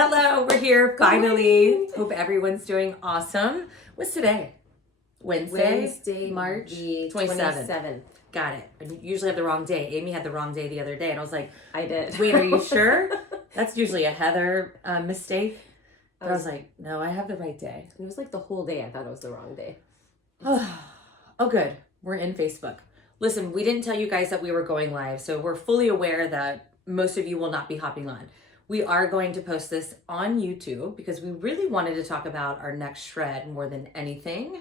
Hello, we're here finally. Hope everyone's doing awesome. What's today? Wednesday, March 27th. Got it. I usually have the wrong day. Amy had the wrong day the other day, and I was like, I did. Wait, are you sure? That's usually a Heather mistake. But I was like, no, I have the right day. It was like the whole day I thought it was the wrong day. Oh, good. We're in Facebook. Listen, we didn't tell you guys that we were going live, so we're fully aware that most of you will not be hopping on. We are going to post this on YouTube because we really wanted to talk about our next shred more than anything.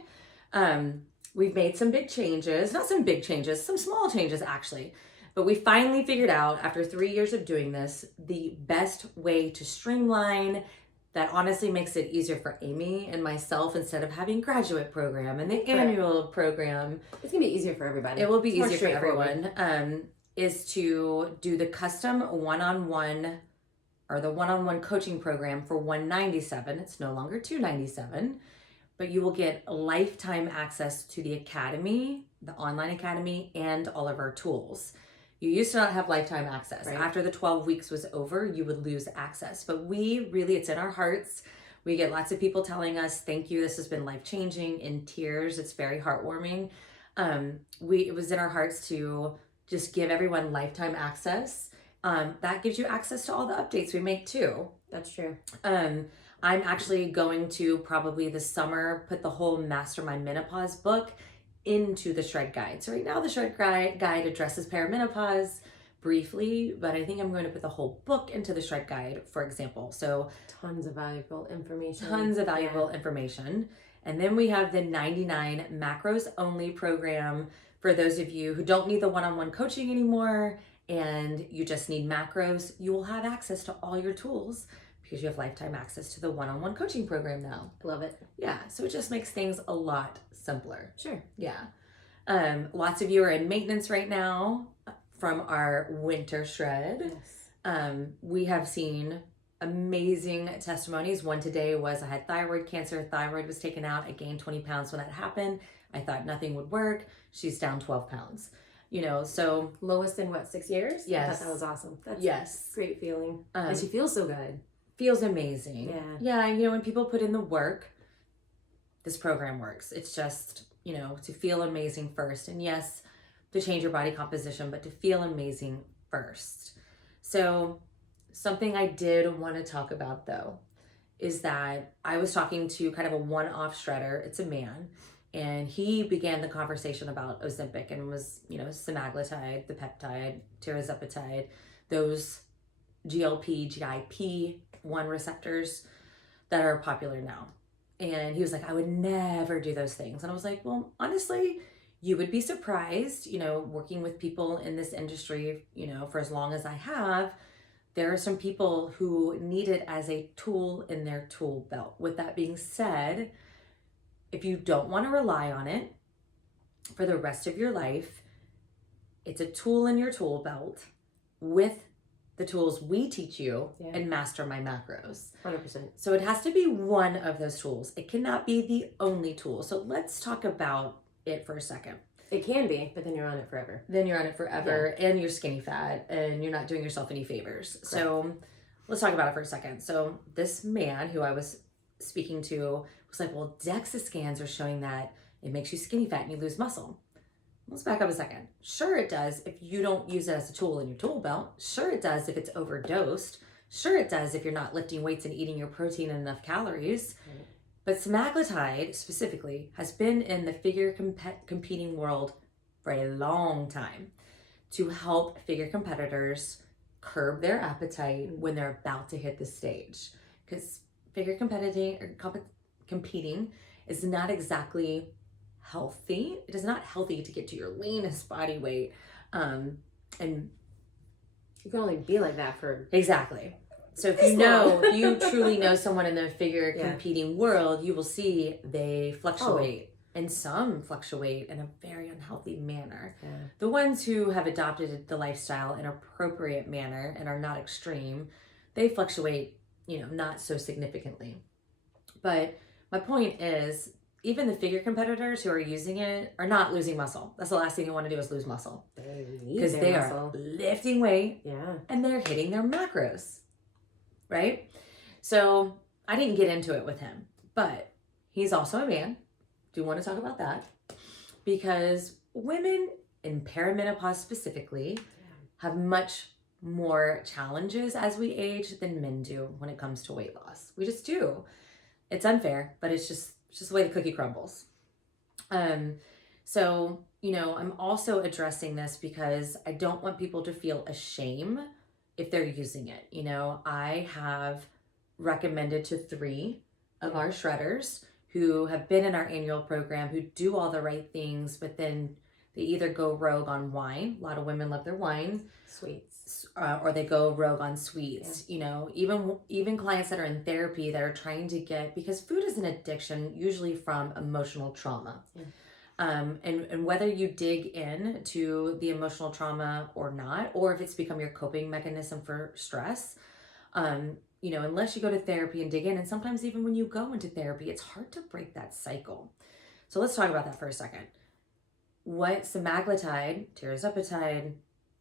We've made some big changes, not some big changes, some small changes actually. But we finally figured out after 3 years of doing this, the best way to streamline that honestly makes it easier for Amy and myself instead of having graduate program and the annual program. It's going to be easier for everybody. It will be easier for everyone. Is to do the custom one-on-one or the one-on-one coaching program for $197. It's no longer $297, but you will get lifetime access to the academy, the online academy, and all of our tools. You used to not have lifetime access. Right. After the 12 weeks was over, you would lose access. But it's in our hearts. We get lots of people telling us, thank you, this has been life-changing, in tears. It's very heartwarming. It was in our hearts to just give everyone lifetime access. That gives you access to all the updates we make too. That's true. I'm actually going to probably this summer put the whole Master My Menopause book into the Shred Guide. So right now the Shred Guide addresses perimenopause briefly, but I think I'm going to put the whole book into the Shred Guide, for example. So tons of valuable information. Information. And then we have the 99 macros only program for those of you who don't need the one-on-one coaching anymore and you just need macros. You will have access to all your tools because you have lifetime access to the one-on-one coaching program now. Love it. Yeah, so it just makes things a lot simpler. Sure. Yeah. Lots of you are in maintenance right now from our winter shred. Yes. We have seen amazing testimonies. One today was I had thyroid cancer. Thyroid was taken out. I gained 20 pounds when that happened. I thought nothing would work. She's down 12 pounds. So lowest in 6 years? Yes. I thought that was awesome. That's yes. a great feeling. And she feels so good. Feels amazing. Yeah. And when people put in the work, this program works. It's just, to feel amazing first. And yes, to change your body composition, but to feel amazing first. So something I did want to talk about though, is that I was talking to kind of a one-off shredder. It's a man. And he began the conversation about Ozempic and was, semaglutide, the peptide, tirazepitde, those GLP-1 receptors that are popular now. And he was like, I would never do those things. And I was like, well, honestly, you would be surprised, working with people in this industry, for as long as I have, there are some people who need it as a tool in their tool belt. With that being said, if you don't want to rely on it for the rest of your life, it's a tool in your tool belt with the tools we teach you and Master My Macros. 100%. So it has to be one of those tools. It cannot be the only tool. So let's talk about it for a second. It can be, but then you're on it forever. And you're skinny fat and you're not doing yourself any favors. Correct. So let's talk about it for a second. So this man who I was speaking to was like, well, DEXA scans are showing that it makes you skinny fat and you lose muscle. Let's back up a second. Sure it does if you don't use it as a tool in your tool belt. Sure it does if it's overdosed. Sure it does if you're not lifting weights and eating your protein and enough calories. Right. But semaglutide specifically has been in the figure competing world for a long time to help figure competitors curb their appetite when they're about to hit the stage. Because figure competing is not exactly healthy. It is not healthy to get to your leanest body weight. And you can only be like that for exactly. So if you truly know someone in the figure competing world, you will see they fluctuate. And some fluctuate in a very unhealthy manner. Yeah. The ones who have adopted the lifestyle in an appropriate manner and are not extreme, they fluctuate, not so significantly. But my point is, even the figure competitors who are using it are not losing muscle. That's the last thing you want to do is lose muscle. Because they are lifting weight and they're hitting their macros, right? So I didn't get into it with him, but he's also a man. Do want to talk about that? Because women in perimenopause specifically have much more challenges as we age than men do when it comes to weight loss. We just do. It's unfair, but it's just the way the cookie crumbles. So, I'm also addressing this because I don't want people to feel ashamed if they're using it. I have recommended to 3 of our shredders who have been in our annual program, who do all the right things, but then they either go rogue on wine. A lot of women love their wine. Sweets. Or they go rogue on sweets. Even clients that are in therapy that are trying to get, because food is an addiction, usually from emotional trauma. Yeah. And whether you dig in to the emotional trauma or not, or if it's become your coping mechanism for stress, unless you go to therapy and dig in, and sometimes even when you go into therapy, it's hard to break that cycle. So let's talk about that for a second. What semaglutide, tirazepitde,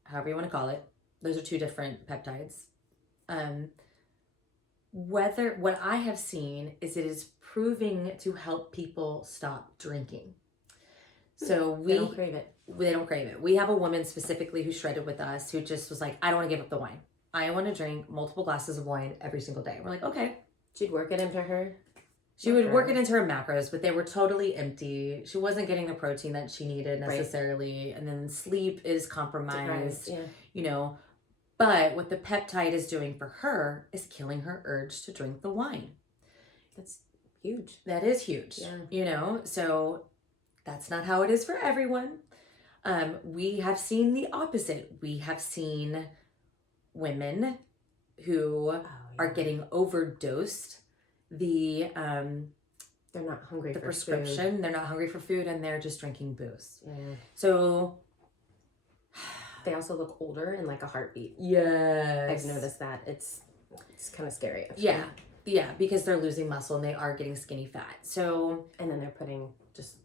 however you want to call it, those are 2 different peptides. What I have seen is it is proving to help people stop drinking. So they don't crave it. They don't crave it. We have a woman specifically who shredded with us who just was like, I don't want to give up the wine. I want to drink multiple glasses of wine every single day. We're like, okay. She'd work it into her. She would work it into her macros, but they were totally empty. She wasn't getting the protein that she needed necessarily. Right. And then sleep is compromised, But what the peptide is doing for her is killing her urge to drink the wine. That's huge. That is huge. Yeah. So that's not how it is for everyone. We have seen the opposite. We have seen women who are getting overdosed. They're not hungry for prescription. Food. They're not hungry for food, and they're just drinking booze. Yeah. So they also look older in like a heartbeat. Yes. I've noticed that. It's kind of scary, actually. Yeah, because they're losing muscle and they are getting skinny fat. So, and then they're putting just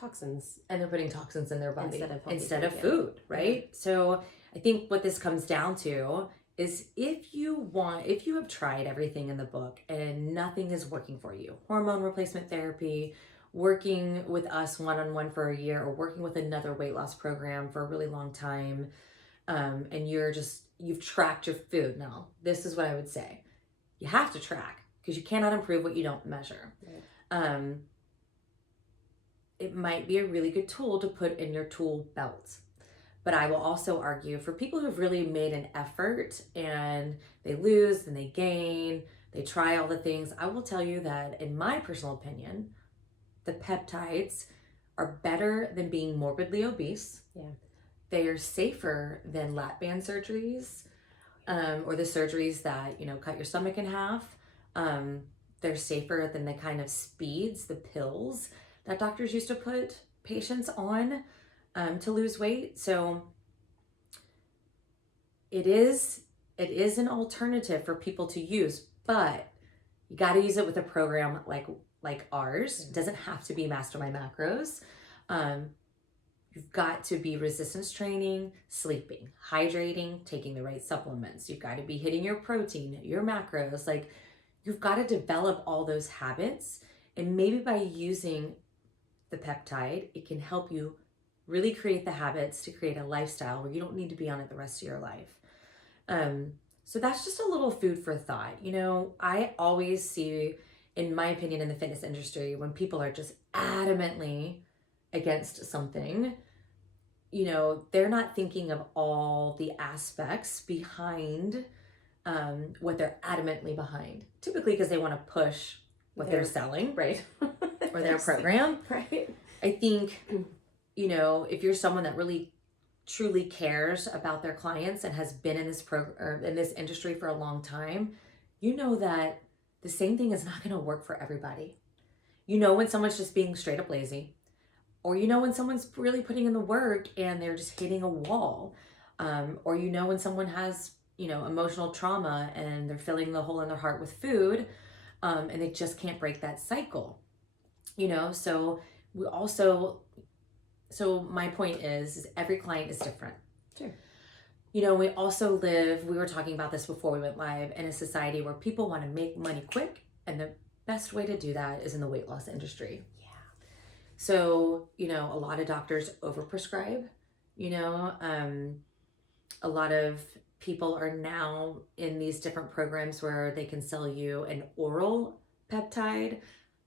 toxins. And they're putting toxins in their body instead of food, food, right? Yeah. So I think what this comes down to is if you have tried everything in the book and nothing is working for you, hormone replacement therapy, working with us one-on-one for a year, or working with another weight loss program for a really long time, and you've tracked your food. Now, this is what I would say. You have to track because you cannot improve what you don't measure. Right. It might be a really good tool to put in your tool belt. But I will also argue for people who've really made an effort and they lose and they gain, they try all the things. I will tell you that in my personal opinion, the peptides are better than being morbidly obese. Yeah. They are safer than lap band surgeries, or the surgeries that, cut your stomach in half. They're safer than the kind of speeds, the pills that doctors used to put patients on to lose weight. So it is an alternative for people to use, but you got to use it with a program like ours. It doesn't have to be Mastermind Macros. You've got to be resistance training, sleeping, hydrating, taking the right supplements. You've got to be hitting your protein, your macros. Like, you've got to develop all those habits. And maybe by using the peptide, it can help you really create the habits to create a lifestyle where you don't need to be on it the rest of your life. So that's just a little food for thought. I always see, in my opinion, in the fitness industry, when people are just adamantly against something, they're not thinking of all the aspects behind what they're adamantly behind. Typically because they want to push what they're selling, right? Or their program, right? I think, if you're someone that really truly cares about their clients and has been in this in this industry for a long time, that the same thing is not going to work for everybody. When someone's just being straight up lazy, or when someone's really putting in the work and they're just hitting a wall, or when someone has emotional trauma and they're filling the hole in their heart with food, and they just can't break that cycle. So my point is every client is different. Sure. we also live, we were talking about this before we went live, in a society where people want to make money quick. And the best way to do that is in the weight loss industry. Yeah. So, a lot of doctors overprescribe, a lot of people are now in these different programs where they can sell you an oral peptide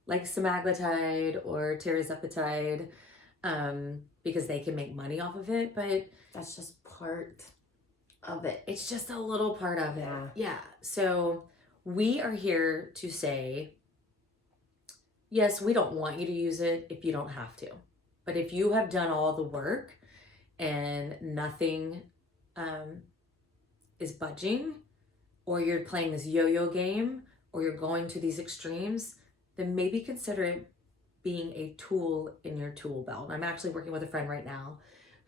like semaglutide or tirazepitide, because they can make money off of it. But that's just part of it. It's just a little part of it. Yeah. So we are here to say, yes, we don't want you to use it if you don't have to. But if you have done all the work and nothing is budging, or you're playing this yo-yo game, or you're going to these extremes, then maybe consider it being a tool in your tool belt. I'm actually working with a friend right now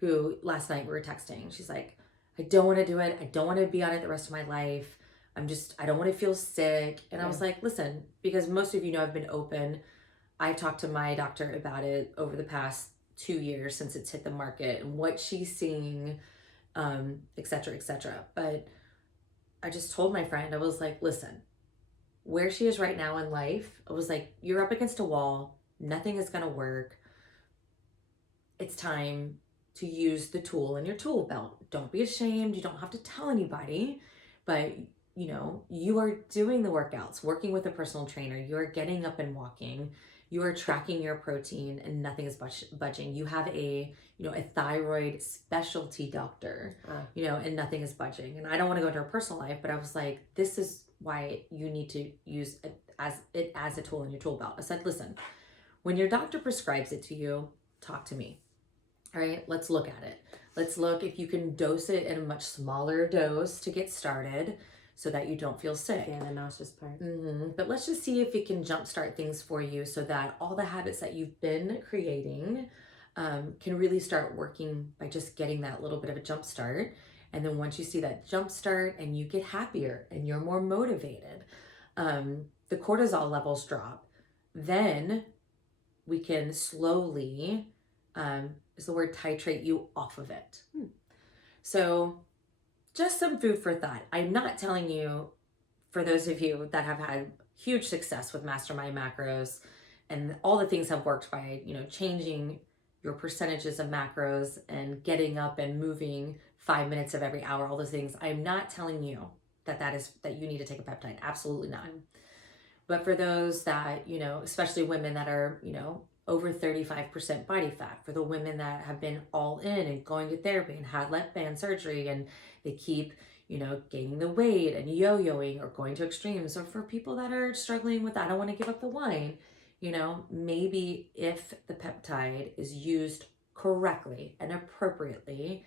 who last night we were texting. She's like, I don't want to do it. I don't want to be on it the rest of my life. I don't want to feel sick. And I was like, listen, because most of I've been open. I talked to my doctor about it over the past 2 years since it's hit the market and what she's seeing, et cetera, et cetera. But I just told my friend, I was like, listen, where she is right now in life, I was like, you're up against a wall. Nothing is going to work. It's time to use the tool in your tool belt. Don't be ashamed. You don't have to tell anybody, but you are doing the workouts, working with a personal trainer. You are getting up and walking. You are tracking your protein and nothing is budging. You have a thyroid specialty doctor, and nothing is budging. And I don't want to go into her personal life, but I was like, this is why you need to use it as a tool in your tool belt. I said, listen, when your doctor prescribes it to you, talk to me. All right, let's look at it. Let's look if you can dose it in a much smaller dose to get started so that you don't feel sick. Yeah, the nauseous part. But let's just see if it can jumpstart things for you so that all the habits that you've been creating can really start working by just getting that little bit of a jump start. And then once you see that jump start and you get happier and you're more motivated, the cortisol levels drop, then we can slowly, is the word titrate you off of it. So just some food for thought. I'm not telling you, for those of you that have had huge success with Mastermind Macros and all the things have worked by, changing your percentages of macros and getting up and moving 5 minutes of every hour, all those things. I'm not telling you that you need to take a peptide. Absolutely not. But for those that, especially women that are, over 35% body fat, for the women that have been all in and going to therapy and had lap band surgery and they keep, gaining the weight and yo-yoing or going to extremes, or for people that are struggling with, I don't want to give up the wine, maybe if the peptide is used correctly and appropriately,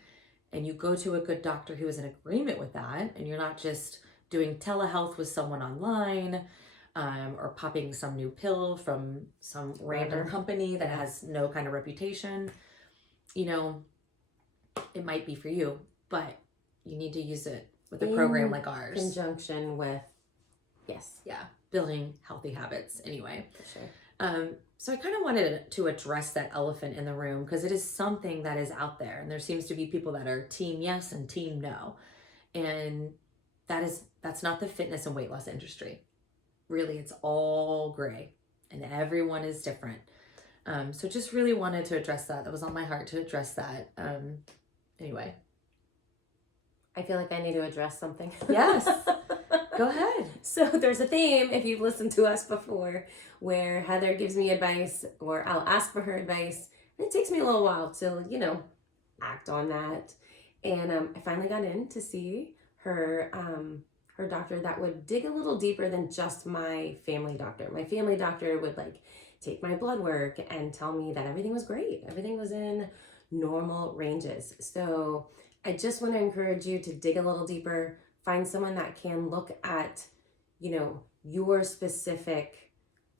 and you go to a good doctor who is in agreement with that, and you're not just doing telehealth with someone online, or popping some new pill from some random company that has no kind of reputation, it might be for you, but you need to use it with a program like ours. Conjunction with, building healthy habits anyway. Sure. So I kind of wanted to address that elephant in the room because it is something that is out there, and there seems to be people that are team yes and team no. And that's not the fitness and weight loss industry. Really, it's all gray and everyone is different. So just really wanted to address that. That was on my heart to address that. Anyway. I feel like I need to address something. Yes. Go ahead. So there's a theme, if you've listened to us before, where Heather gives me advice or I'll ask for her advice. And it takes me a little while to, act on that. And I finally got in to see her doctor that would dig a little deeper than just my family doctor. My family doctor would take my blood work and tell me that everything was great. Everything was in normal ranges. So I just want to encourage you to dig a little deeper, find someone that can look at, your specific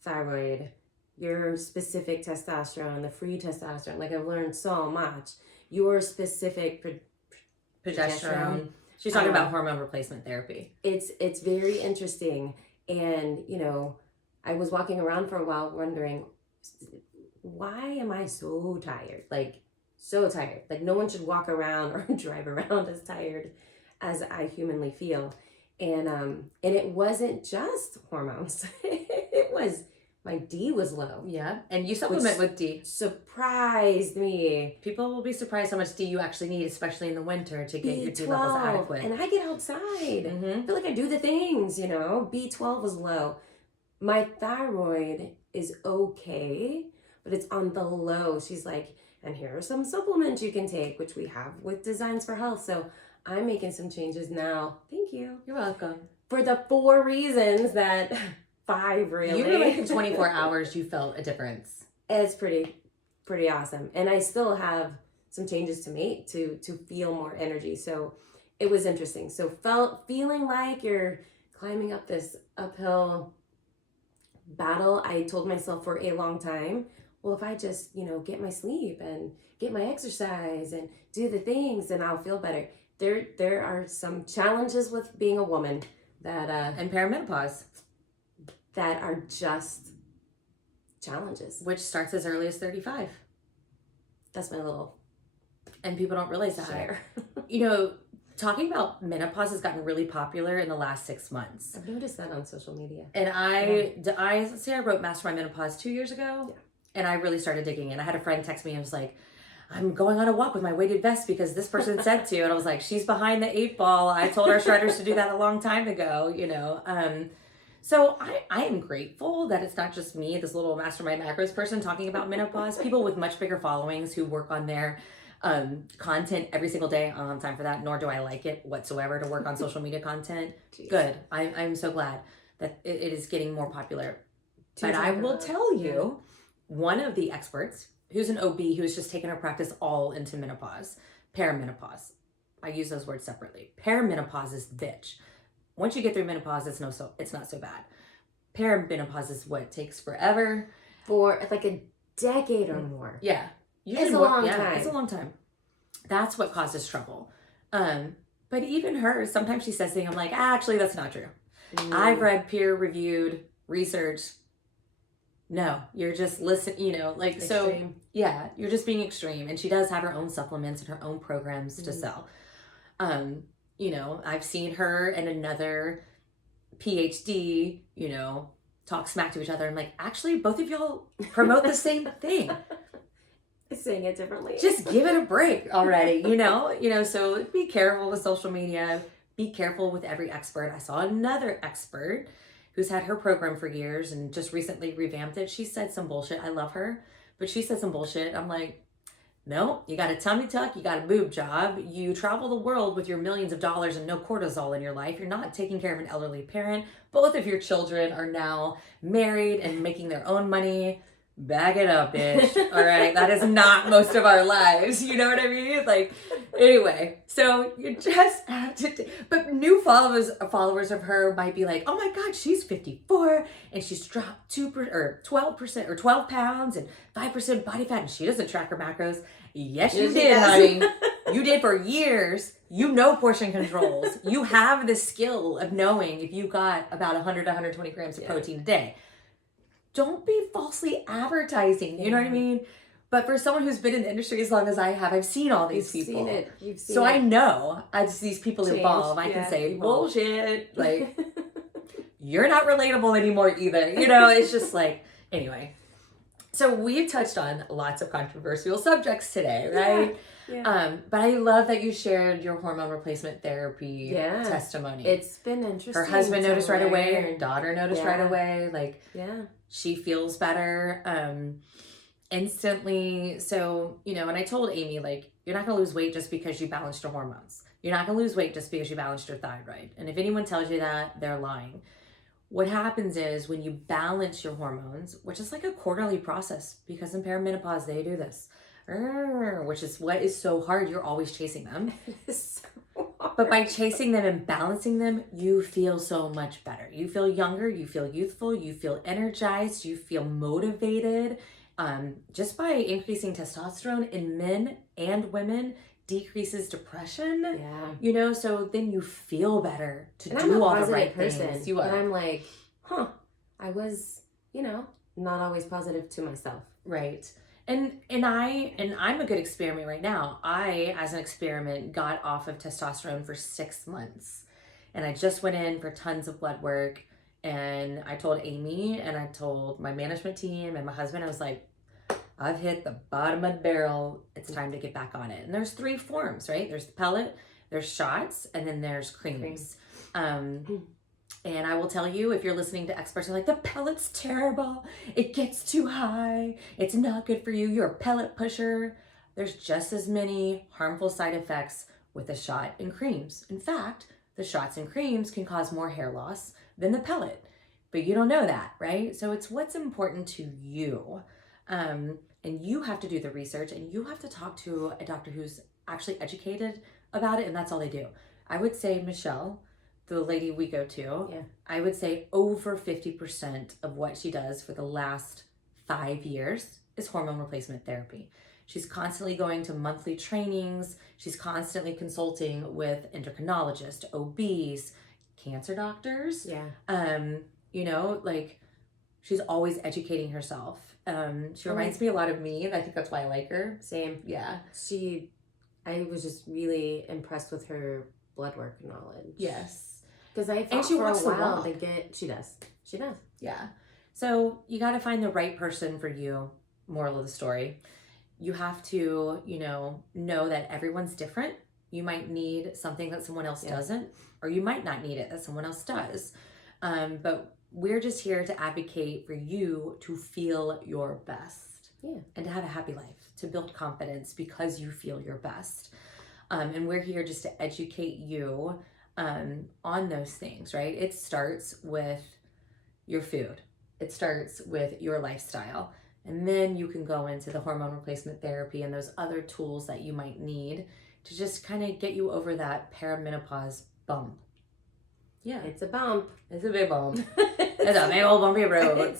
thyroid, your specific testosterone, the free testosterone. I've learned so much. Your specific progesterone. She's talking about hormone replacement therapy. It's very interesting. And, I was walking around for a while wondering, why am I so tired? so tired. Like no one should walk around or drive around as tired as I humanly feel. And it wasn't just hormones. It was, my D was low. Yeah. And you supplement with D. Surprised me. People will be surprised how much D you actually need, especially in the winter, to get your D levels adequate. And I get outside. I feel like I do the things, you know. B12 was low. My thyroid is okay, but it's on the low. She's like, and here are some supplements you can take, which we have with Designs for Health. So I'm making some changes now. Thank you. You're welcome. For the 4 reasons that 5 really. You were like in 24 hours, you felt a difference. It's pretty awesome. And I still have some changes to make to feel more energy. So it was interesting. So feeling like you're climbing up this uphill battle. I told myself for a long time, well, if I just, you know, get my sleep and get my exercise and do the things, then I'll feel better. There are some challenges with being a woman that and perimenopause that are just challenges, which starts as early as 35. That's my little, and people don't realize that. Share. You know, talking about menopause has gotten really popular in the last 6 months. I've noticed that on social media. And I wrote Mastermind Menopause 2 years ago. Yeah. And I really started digging in. I had a friend text me and was like, I'm going on a walk with my weighted vest because this person said to. And I was like, she's behind the 8 ball. I told our shredders to do that a long time ago, you know. So I am grateful that it's not just me, this little Mastermind Macros person talking about menopause. People with much bigger followings who work on their content every single day. I don't have time for that, nor do I like it whatsoever to work on social media content. Jeez. Good. I'm so glad that it is getting more popular. But I will tell you, one of the experts who's an OB who's just taken her practice all into menopause, perimenopause. I use those words separately. Perimenopause is bitch. Once you get through menopause, it's not so bad. Perimenopause is what takes forever. For like a decade or more. Yeah. It's a long time. It's a long time. That's what causes trouble. But even her, sometimes she says things, I'm like, actually, that's not true. I've read peer-reviewed research. No, you're just you know, like, extreme. So, yeah, you're just being extreme. And she does have her own supplements and her own programs to sell. You know, I've seen her and another PhD, you know, talk smack to each other. I'm like, actually, both of y'all promote the same thing. Saying it differently. Just give it a break already, you know, so be careful with social media. Be careful with every expert. I saw another expert who's had her program for years and just recently revamped it. She said some bullshit. I love her, but she said some bullshit. I'm like, no, you got a tummy tuck, you got a boob job, you travel the world with your millions of dollars and no cortisol in your life. You're not taking care of an elderly parent. Both of your children are now married and making their own money. Bag it up, bitch. All right. That is not most of our lives. You know what I mean? Like, anyway, so you just have to, but new followers of her might be like, oh my God, she's 54 and she's dropped 12% or 12 pounds and 5% body fat and she doesn't track her macros. Yes, you did, honey. You did for years. You know portion controls. You have the skill of knowing if you got about 100 to 120 grams of protein a day. Don't be falsely advertising. You know what I mean? But for someone who's been in the industry as long as I have, I've seen all these people. You've seen so it. I know as these people evolve, I can say, evolve. bullshit. Like, you're not relatable anymore either. You know, it's just like, anyway. So we've touched on lots of controversial subjects today, right? Yeah. But I love that you shared your hormone replacement therapy testimony. It's been interesting. Her husband noticed right away. Her daughter noticed right away. Like, she feels better instantly. So, you know, and I told Amy, like, you're not going to lose weight just because you balanced your hormones. You're not going to lose weight just because you balanced your thyroid. And if anyone tells you that, they're lying. What happens is when you balance your hormones, which is like a quarterly process, because in perimenopause, they do this, which is what is so hard. You're always chasing them. But by chasing them and balancing them, you feel so much better. You feel younger, you feel youthful, you feel energized, you feel motivated. Just by increasing testosterone in men and women decreases depression. Yeah. You know, so then you feel better to and do I'm all a the right person. things. You are. And I'm like, I was, you know, not always positive to myself. Right. I'm a good experiment right now. I, as an experiment, got off of testosterone for 6 months, and I just went in for tons of blood work. And I told Amy, and I told my management team and my husband, I was like, I've hit the bottom of the barrel. It's time to get back on it. And there's 3 forms, right? There's the pellet, there's shots, and then there's creams. And I will tell you, if you're listening to experts who are like, the pellet's terrible, it gets too high, it's not good for you, you're a pellet pusher. There's just as many harmful side effects with the shot and creams. In fact, the shots and creams can cause more hair loss than the pellet. But you don't know that, right? So it's what's important to you. And you have to do the research, and you have to talk to a doctor who's actually educated about it, and that's all they do. I would say Michelle, the lady we go to, I would say over 50% of what she does for the last 5 years is hormone replacement therapy. She's constantly going to monthly trainings. She's constantly consulting with endocrinologists, OBs, cancer doctors. You know, like, she's always educating herself. She reminds me a lot of me, and I think that's why I like her. Same. Yeah. I was just really impressed with her blood work knowledge. Yes. Because I thought she for a walks the while walk. she does. Yeah. So you got to find the right person for you. Moral of the story. You have to, know that everyone's different. You might need something that someone else doesn't, or you might not need it that someone else does. But we're just here to advocate for you to feel your best. And to have a happy life, to build confidence because you feel your best. And we're here just to educate you on those things, right? It starts with your food. It starts with your lifestyle. And then you can go into the hormone replacement therapy and those other tools that you might need to just kind of get you over that perimenopause bump. Yeah. It's a bump. It's a big bump. It's a big old bumpy road.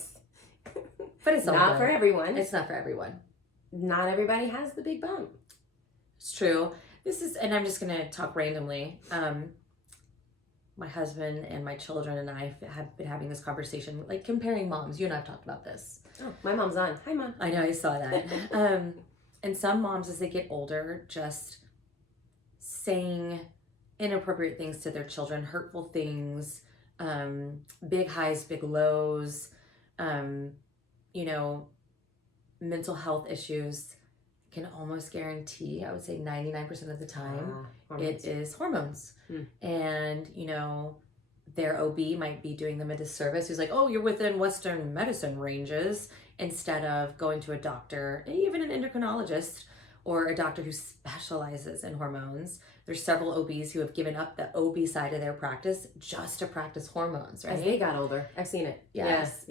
But it's not for everyone. It's not for everyone. Not everybody has the big bump. It's true. And I'm just going to talk randomly. My husband and my children and I have been having this conversation, like comparing moms. You and I have talked about this. Oh, my mom's on. Hi, Mom. I know, I saw that. And some moms, as they get older, just saying inappropriate things to their children, hurtful things, big highs, big lows, mental health issues, can almost guarantee, I would say 99% of the time, it is hormones. And, their OB might be doing them a disservice. Who's like, oh, you're within Western medicine ranges, instead of going to a doctor, even an endocrinologist, or a doctor who specializes in hormones. There's several OBs who have given up the OB side of their practice just to practice hormones, right? As they got older. I've seen it. Yes.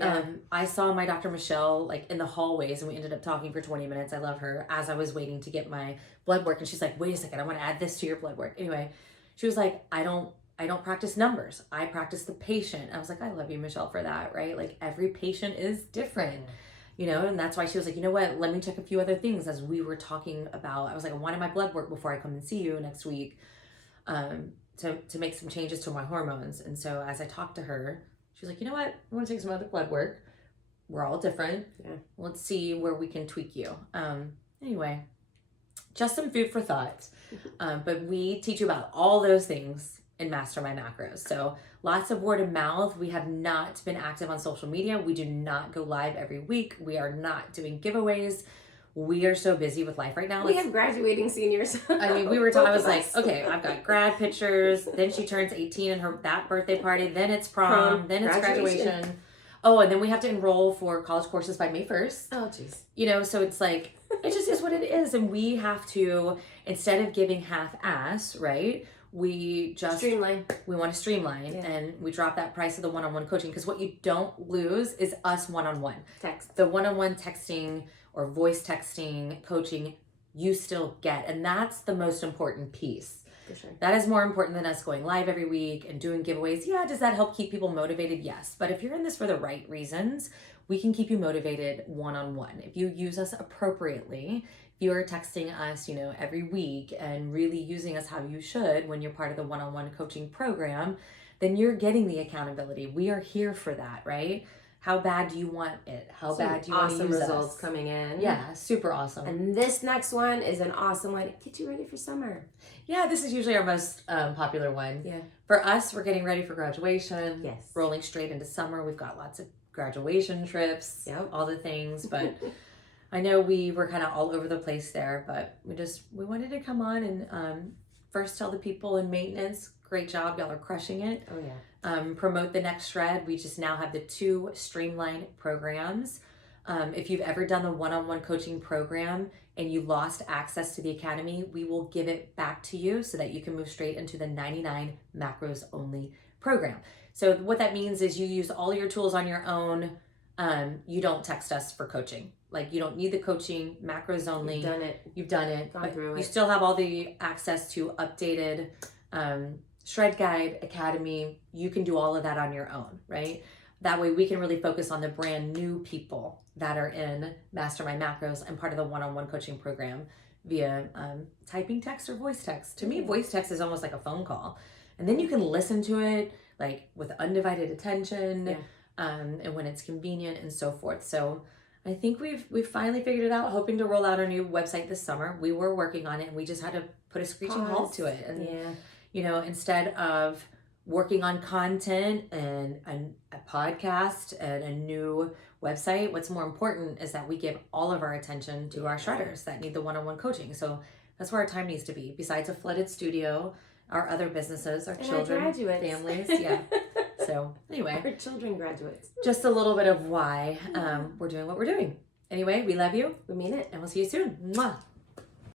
I saw my Dr. Michelle like in the hallways, and we ended up talking for 20 minutes. I love her, as I was waiting to get my blood work. And she's like, wait a second, I want to add this to your blood work. Anyway, she was like, I don't practice numbers. I practice the patient. I was like, I love you, Michelle, for that, right? Like, every patient is different. And that's why she was like, you know what, let me check a few other things. As we were talking about, I was like, I wanted my blood work before I come and see you next week, to make some changes to my hormones. And so as I talked to her, she was like, you know what, I want to take some other blood work. We're all different. Let's see where we can tweak you. Anyway, just some food for thought. But we teach you about all those things in Master My Macros. So lots of word of mouth. We have not been active on social media. We do not go live every week. We are not doing giveaways. We are so busy with life right now. We have graduating seniors. I mean, we were talking, I was like, okay, I've got grad pictures. Then she turns 18 in that birthday party. Then it's prom. Then it's graduation. Oh, and then we have to enroll for college courses by May 1st. Oh, jeez. So it's like, it just is what it is. And we have to, instead of giving half-ass, right? We just streamline. We want to streamline, and we drop that price of the one-on-one coaching, because what you don't lose is us one-on-one. Text. The one-on-one texting or voice texting coaching you still get, and that's the most important piece. For sure. That is more important than us going live every week and doing giveaways. Yeah, does that help keep people motivated? Yes. But if you're in this for the right reasons, we can keep you motivated one-on-one. If you use us appropriately, if you are texting us, every week and really using us how you should when you're part of the one-on-one coaching program, then you're getting the accountability. We are here for that, right? How bad do you want it? How bad do you want to awesome use results us? coming in. Yeah, super awesome. And this next one is an awesome one. Get you ready for summer. Yeah, this is usually our most popular one. Yeah. For us, we're getting ready for graduation. Yes. Rolling straight into summer. We've got lots of graduation trips. Yep. All the things. But I know we were kind of all over the place there. But we wanted to come on and first tell the people in maintenance, great job. Y'all are crushing it. Oh, yeah. Promote the next shred. We just now have the 2 streamlined programs. If you've ever done the one-on-one coaching program and you lost access to the academy, we will give it back to you so that you can move straight into the 99 macros only program. So what that means is you use all your tools on your own. You don't text us for coaching. Like, you don't need the coaching, macros only. You've done it. Gone through it. You still have all the access to updated Shred Guide, Academy. You can do all of that on your own, right? That way we can really focus on the brand new people that are in Mastermind Macros and part of the one-on-one coaching program via typing text or voice text. To me, voice text is almost like a phone call. And then you can listen to it like with undivided attention and when it's convenient and so forth. So I think we've finally figured it out, hoping to roll out our new website this summer. We were working on it and we just had to put a screeching halt to it. And you know, instead of working on content and a podcast and a new website, what's more important is that we give all of our attention to our shredders that need the one-on-one coaching. So that's where our time needs to be. Besides a flooded studio, our other businesses, our children, our graduates. families. Yeah. So anyway, our children graduates. Just a little bit of why we're doing what we're doing. Anyway, we love you. We mean it. And we'll see you soon. Mwah.